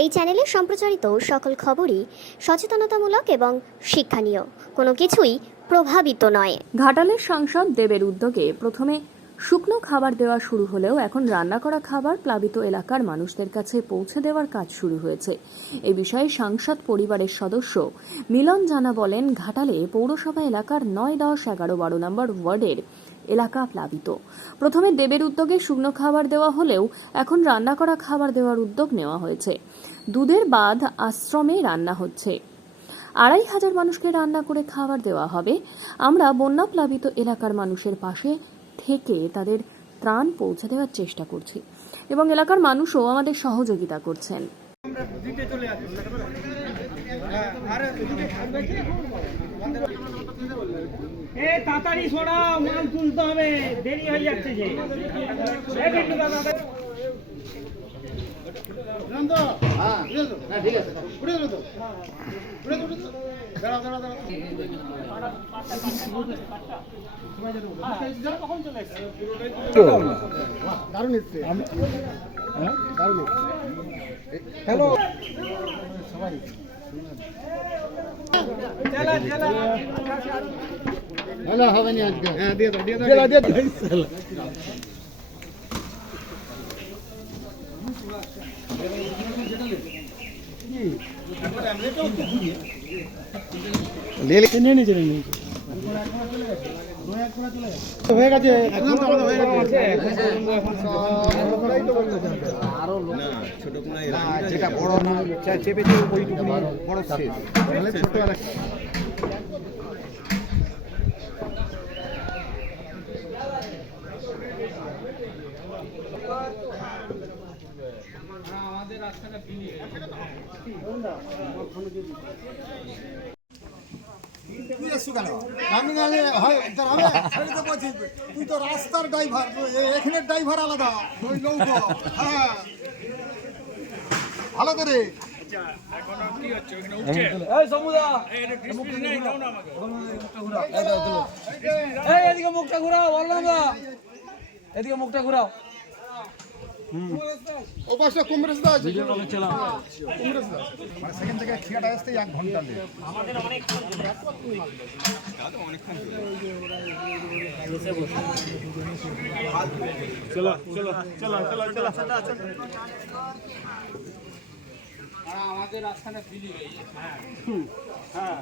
এই চ্যানেলে সম্প্রচারিত সকল খবরই সচেতনতামূলক এবং শিক্ষণীয়, কোনো কিছুই প্রভাবিত নয়। ঘাটালের সাংসদ দেবের উদ্যোগে প্রথমে শুকনো খাবার দেওয়া শুরু হলেও এখন রান্না করা খাবার প্লাবিত এলাকার মানুষদের কাছে পৌঁছে দেওয়ার কাজ শুরু হয়েছে। এই বিষয়ে সাংসদ পরিবারের সদস্য মিলন জানা বলেন, ঘাটালে পৌরসভা এলাকার 9, 10, 11, 12 নম্বর ওয়ার্ডের এলাকা প্লাবিত। প্রথমে দেবের উদ্যোগে শুকনো খাবার দেওয়া হলেও এখন রান্না করা খাবার দেওয়ার উদ্যোগ নেওয়া হয়েছে। দুধের বাঁধ আশ্রমে রান্না হচ্ছে। 2,500 মানুষকে রান্না করে খাবার দেওয়া হবে। আমরা বন্যা প্লাবিত এলাকার মানুষের পাশে থেকে তাদের ত্রাণ পৌঁছে দেওয়ার চেষ্টা করছি এবং এলাকার মানুষও আমাদের সহযোগিতা করছেন। তাড়াতাড়ি সরা, মাল তুলতে হবে, দেরি হয়ে যাচ্ছে যে। দারুণ এসছে, দারুণ। হ্যালো সবাই, হ্যালো হবে না আজকে। হ্যাঁ দিয়ে দাও, দিয়ে দাও, দিয়ে দাও। হয়ে গেছে, যেটা বড় না চেপেছে ওইটুকু বড় শেষ ছোট। তুই তো রাস্তার ড্রাইভার, এখানে ড্রাইভার আলাদা, ওই নৌকো। হ্যাঁ ভালো করে এদিকে মুখটা ঘুরাও, বললাম না এদিকে মুখটা ঘুরাও। ও পাশে কংগ্রেস দা আছে, কংগ্রেস দা মানে সেখান থেকে ঠিকাটা আসতে 1 ঘন্টা লেট। আমাদের অনেকক্ষণ চলো চলো চলো চলো চলো চলো। আমাদের রাস্তাটা ফ্রি হয়ে গেছে। হ্যাঁ